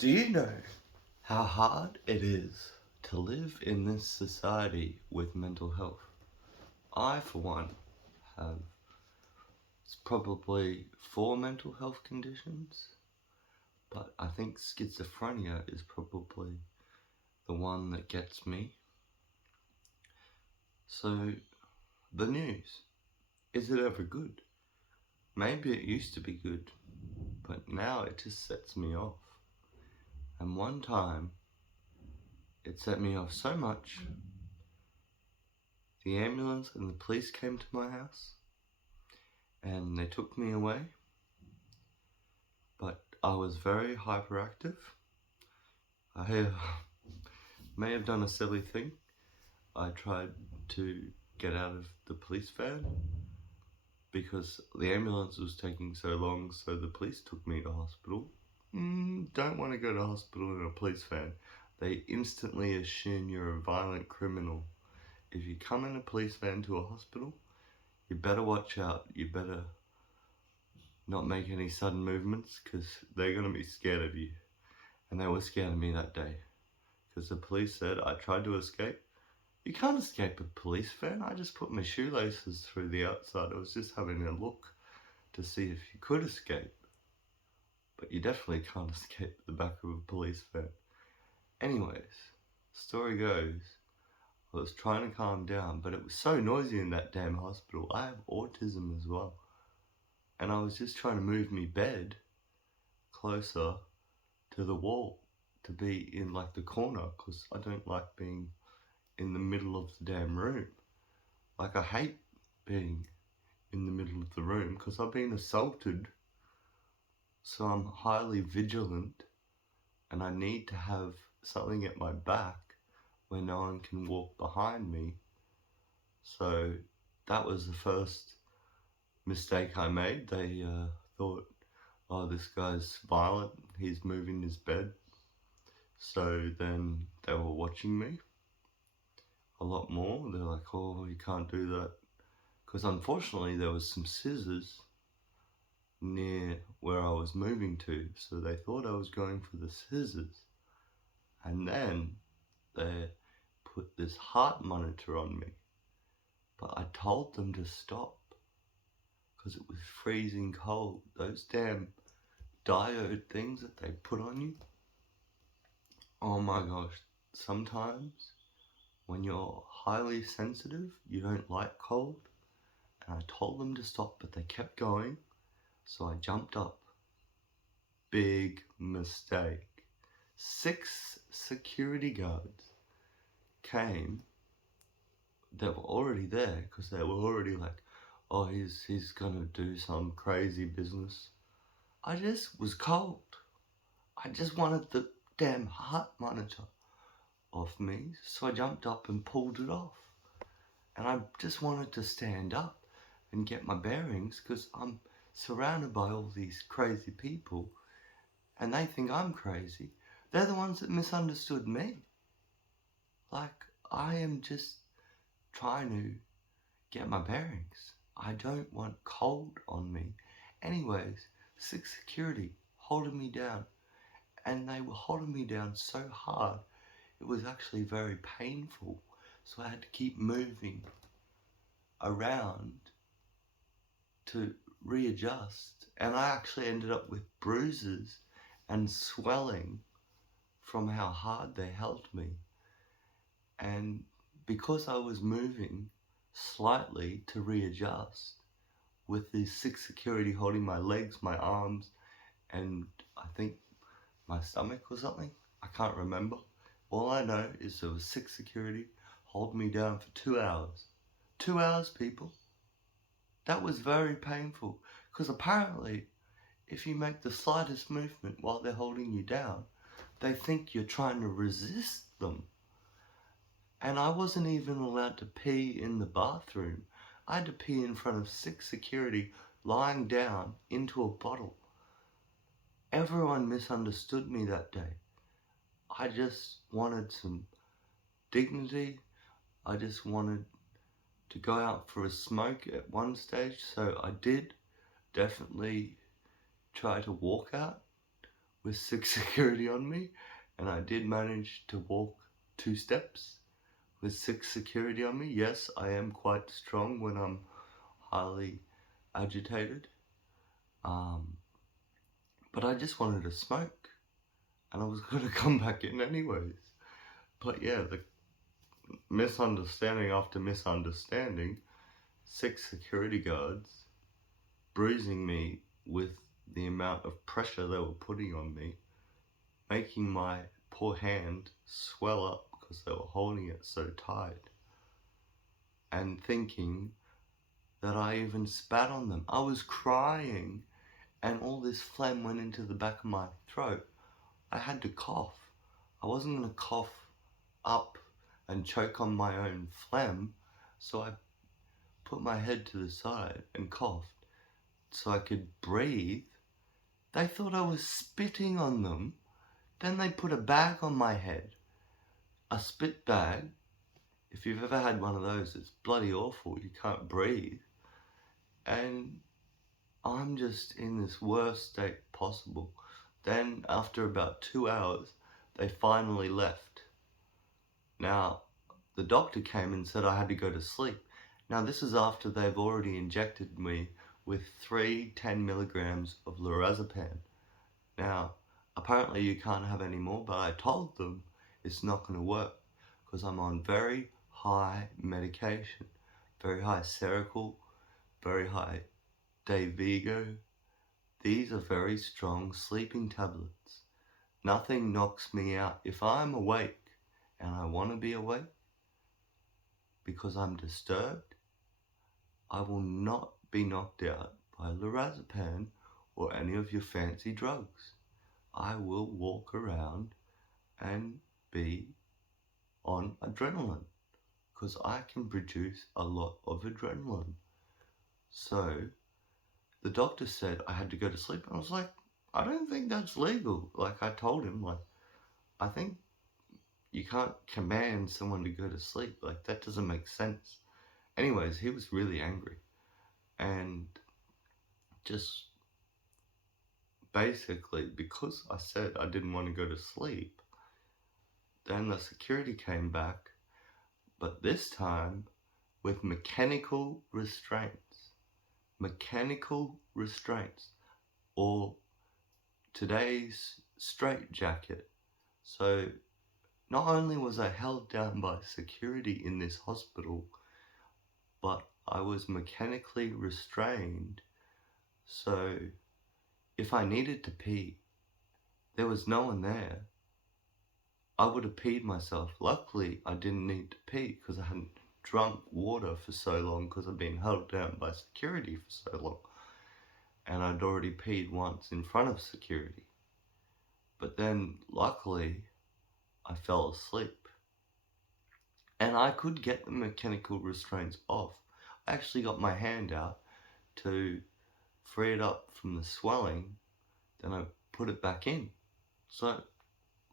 Do you know how hard it is to live in this society with mental health? I, for one, have probably 4 mental health conditions, but I think schizophrenia is probably the one that gets me. So, the news, is it ever good? Maybe it used to be good, but now it just sets me off. And one time, it set me off so much, the ambulance and the police came to my house and they took me away, but I was very hyperactive. I may have done a silly thing. I tried to get out of the police van because the ambulance was taking so long, so the police took me to hospital. Don't want to go to hospital in a police van. They instantly assume you're a violent criminal. If you come in a police van to a hospital, you better watch out. You better not make any sudden movements because they're going to be scared of you. And they were scared of me that day because the police said I tried to escape. You can't escape a police van. I just put my shoelaces through the outside. I was just having a look to see if you could escape. But you definitely can't escape the back of a police van. Anyways, story goes, I was trying to calm down, but it was so noisy in that damn hospital. I have autism as well. And I was just trying to move my bed closer to the wall to be in like the corner because I don't like being in the middle of the damn room. Like I hate being in the middle of the room because I've been assaulted, so I'm highly vigilant and I need to have something at my back where no one can walk behind me. So that was the first mistake I made. They thought, oh, this guy's violent, he's moving his bed. So then they were watching me a lot more. They're like, oh, you can't do that. Because unfortunately there was some scissors near where I was moving to. So they thought I was going for the scissors. And then they put this heart monitor on me. But I told them to stop because it was freezing cold. Those damn diode things that they put on you. Oh my gosh, sometimes when you're highly sensitive, you don't like cold. And I told them to stop, but they kept going. So I jumped up. Big mistake. 6 security guards came that were already there because they were already like, oh, he's gonna do some crazy business. I just was cold. I just wanted the damn heart monitor off me, so I jumped up and pulled it off. And I just wanted to stand up and get my bearings because I'm surrounded by all these crazy people and they think I'm crazy. They're the ones that misunderstood me. Like, I am just trying to get my bearings. I don't want cold on me. Anyways, 6 security holding me down. And they were holding me down so hard, it was actually very painful. So I had to keep moving around to readjust. And I actually ended up with bruises and swelling from how hard they held me. And because I was moving slightly to readjust, with these 6 security holding my legs, my arms, and I think my stomach or something, I can't remember. All I know is there was 6 security holding me down for 2 hours. 2 hours, people. That was very painful, because apparently, if you make the slightest movement while they're holding you down, they think you're trying to resist them. And I wasn't even allowed to pee in the bathroom. I had to pee in front of 6 security lying down into a bottle. Everyone misunderstood me that day. I just wanted some dignity. I just wanted to go out for a smoke at one stage, so I did definitely try to walk out with 6 security on me, and I did manage to walk 2 steps with 6 security on me. Yes, I am quite strong when I'm highly agitated. But I just wanted to smoke, and I was going to come back in anyways. But yeah, the misunderstanding after misunderstanding, 6 security guards bruising me with the amount of pressure they were putting on me, making my poor hand swell up because they were holding it so tight, and thinking that I even spat on them. I was crying, and all this phlegm went into the back of my throat. I had to cough. I wasn't going to cough up and choke on my own phlegm, so I put my head to the side and coughed so I could breathe. They thought I was spitting on them. Then they put a bag on my head, a spit bag. If you've ever had one of those, it's bloody awful. You can't breathe. And I'm just in this worst state possible. Then, after about 2 hours, they finally left. Now, the doctor came and said I had to go to sleep. Now, this is after they've already injected me with 3 10 milligrams of lorazepam. Now, apparently you can't have any more, but I told them it's not going to work because I'm on very high medication, very high Seroquel, very high Dayvigo. These are very strong sleeping tablets. Nothing knocks me out. If I'm awake and I want to be awake because I'm disturbed, I will not be knocked out by lorazepam or any of your fancy drugs. I will walk around and be on adrenaline because I can produce a lot of adrenaline. So the doctor said I had to go to sleep, and I was like, I don't think that's legal. Like, I told him, like, I think you can't command someone to go to sleep. Like, that doesn't make sense. Anyways, he was really angry, and just basically because I said I didn't want to go to sleep, then the security came back, but this time with mechanical restraints. Mechanical restraints, or today's straitjacket. So not only was I held down by security in this hospital, but I was mechanically restrained. So if I needed to pee, there was no one there. I would have peed myself. Luckily, I didn't need to pee because I hadn't drunk water for so long because I'd been held down by security for so long. And I'd already peed once in front of security. But then, luckily, I fell asleep. And I could get the mechanical restraints off. I actually got my hand out to free it up from the swelling. Then I put it back in. So,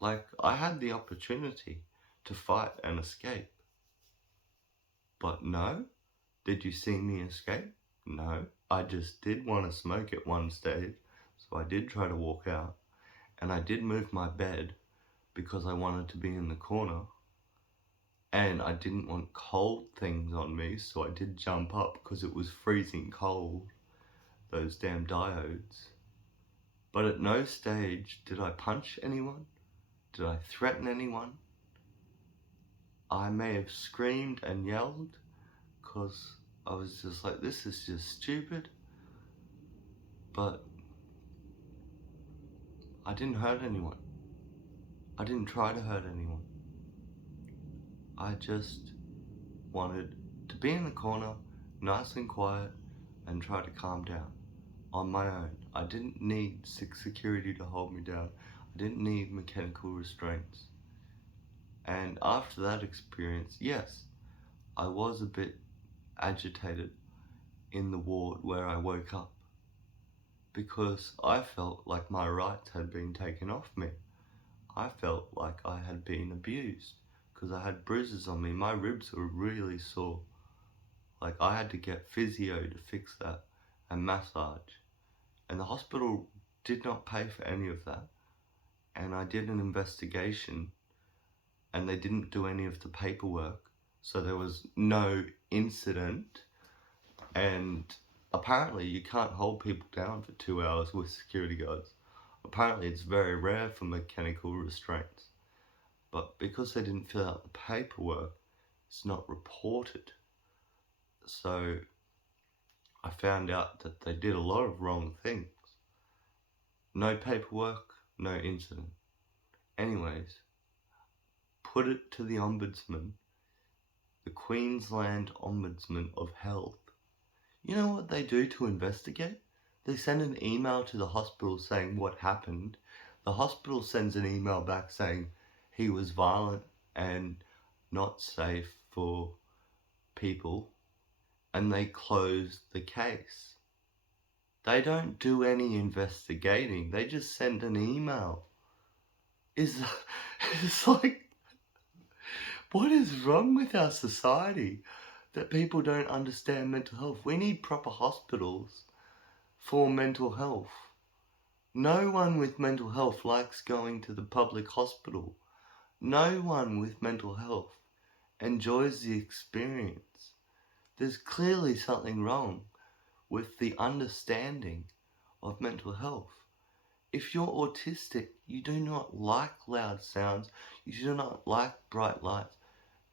like, I had the opportunity to fight and escape. But no. Did you see me escape? No. I just did want to smoke at one stage. So I did try to walk out. And I did move my bed because I wanted to be in the corner. And I didn't want cold things on me, so I did jump up because it was freezing cold, those damn diodes. But at no stage did I punch anyone, did I threaten anyone. I may have screamed and yelled because I was just like, this is just stupid. But I didn't hurt anyone. I didn't try to hurt anyone. I just wanted to be in the corner, nice and quiet, and try to calm down on my own. I didn't need 6 security to hold me down. I didn't need mechanical restraints. And after that experience, yes, I was a bit agitated in the ward where I woke up because I felt like my rights had been taken off me. I felt like I had been abused because I had bruises on me. My ribs were really sore. Like, I had to get physio to fix that and massage. And the hospital did not pay for any of that. and I did an investigation, and they didn't do any of the paperwork, so there was no incident. And apparently you can't hold people down for 2 hours with security guards. Apparently it's very rare for mechanical restraints. But because they didn't fill out the paperwork, it's not reported. So I found out that they did a lot of wrong things. No paperwork, no incident. Anyways, put it to the Ombudsman, the Queensland Ombudsman of Health. You know what they do to investigate? They send an email to the hospital saying what happened. The hospital sends an email back saying he was violent and not safe for people, and they close the case. They don't do any investigating. They just send an email. It's like, what is wrong with our society that people don't understand mental health? We need proper hospitals for mental health. No one with mental health likes going to the public hospital. No one with mental health enjoys the experience. There's clearly something wrong with the understanding of mental health. If you're autistic, you do not like loud sounds, you do not like bright lights.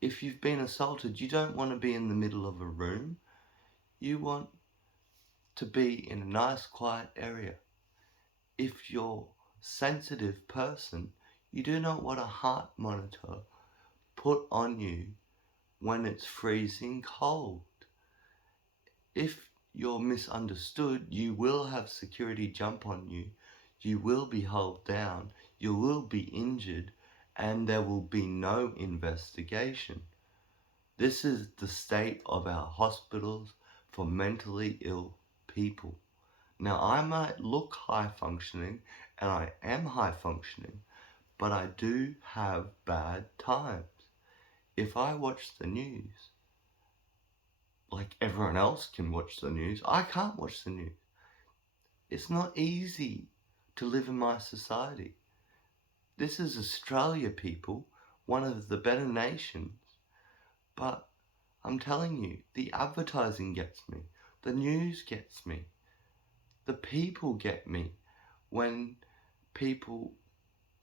If you've been assaulted, you don't want to be in the middle of a room. You want to be in a nice, quiet area. If you're a sensitive person, you do not want a heart monitor put on you when it's freezing cold. If you're misunderstood, you will have security jump on you. You will be held down. You will be injured, and there will be no investigation. This is the state of our hospitals for mentally ill people. Now, I might look high functioning, and I am high functioning, but I do have bad times. If I watch the news, like everyone else can watch the news, I can't watch the news. It's not easy to live in my society. This is Australia, people, one of the better nations. But I'm telling you, the advertising gets me. The news gets me. The people get me when people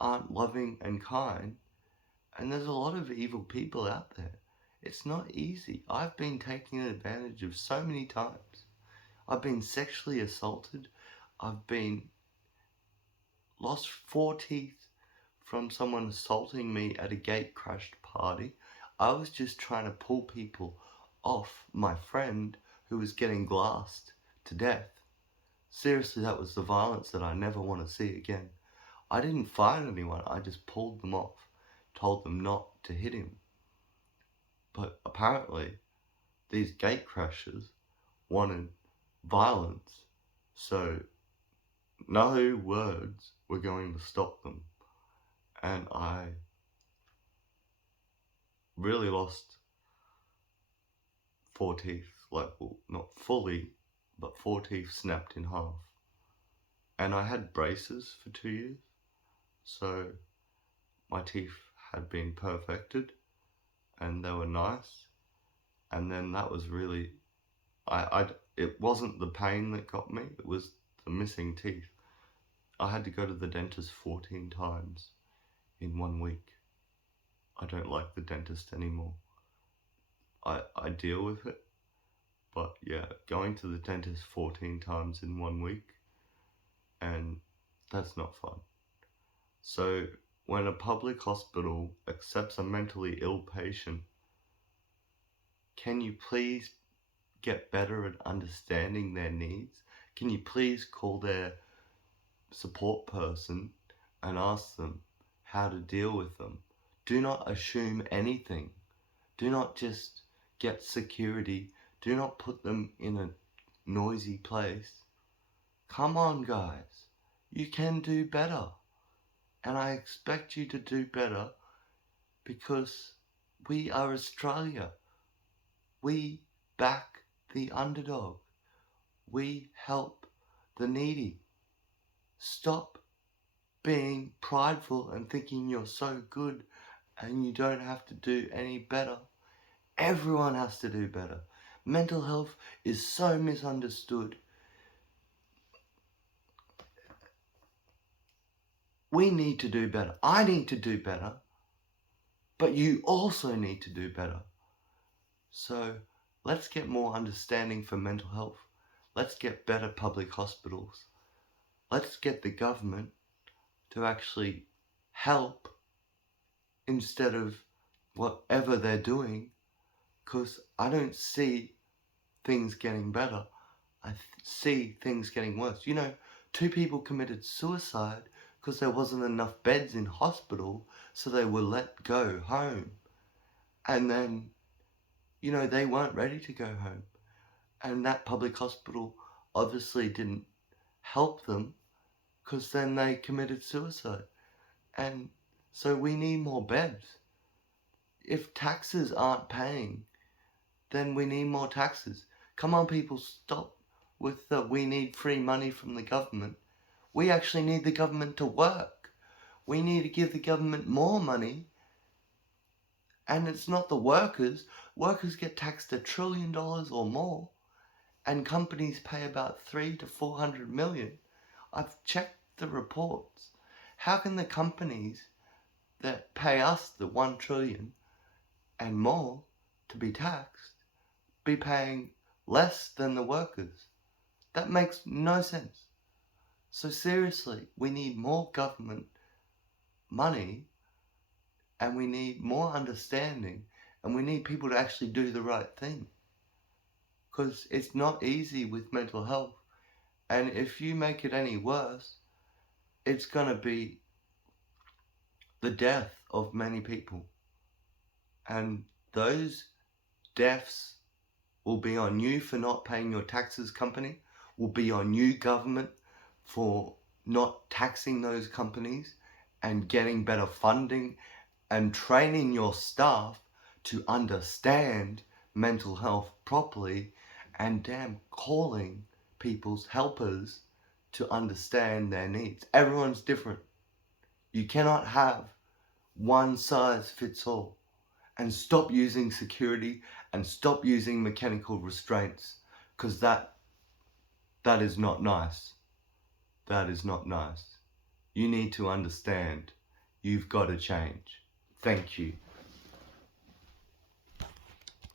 aren't loving and kind. And there's a lot of evil people out there. It's not easy. I've been taken advantage of so many times. I've been sexually assaulted. I've been lost 4 teeth from someone assaulting me at a gate crashed party. I was just trying to pull people off my friend who was getting glassed to death. Seriously, that was the violence that I never want to see again. I didn't fight anyone, I just pulled them off, told them not to hit him. But apparently, these gate crashers wanted violence, so no words were going to stop them. And I really lost 4 teeth, like, well, not fully, but 4 teeth snapped in half. And I had braces for 2 years, so my teeth had been perfected, and they were nice. And then that was really, it wasn't the pain that got me, it was the missing teeth. I had to go to the dentist 14 times in 1 week. I don't like the dentist anymore. I deal with it, but yeah, going to the dentist 14 times in 1 week, and that's not fun. So when a public hospital accepts a mentally ill patient, can you please get better at understanding their needs? Can you please call their support person and ask them how to deal with them? Do not assume anything. Do not just get security. Do not put them in a noisy place. Come on, guys. You can do better. And I expect you to do better because we are Australia. We back the underdog. We help the needy. Stop being prideful and thinking you're so good and you don't have to do any better. Everyone has to do better. Mental health is so misunderstood. We need to do better. I need to do better. But you also need to do better. So let's get more understanding for mental health. Let's get better public hospitals. Let's get the government to actually help instead of whatever they're doing, because I don't see things getting better. I see things getting worse. 2 people committed suicide because there wasn't enough beds in hospital, so they were let go home. And then, they weren't ready to go home. And that public hospital obviously didn't help them, because then they committed suicide. And so we need more beds. If taxes aren't paying, then we need more taxes. Come on, people, stop with the we need free money from the government. We actually need the government to work. We need to give the government more money. And it's not the workers. Workers get taxed $1 trillion or more. And companies pay about 300 to 400 million. I've checked the reports. How can the companies that pay us the 1 trillion and more to be taxed be paying less than the workers? That makes no sense. So seriously, we need more government money, and we need more understanding, and we need people to actually do the right thing. Because it's not easy with mental health, and if you make it any worse, it's going to be the death of many people. And those deaths will be on you for not paying your taxes, company, will be on you, government, for not taxing those companies and getting better funding and training your staff to understand mental health properly, and calling people's helpers to understand their needs. Everyone's different. You cannot have one size fits all. And stop using security and stop using mechanical restraints, because that is not nice. That is not nice. You need to understand. You've got to change. Thank you.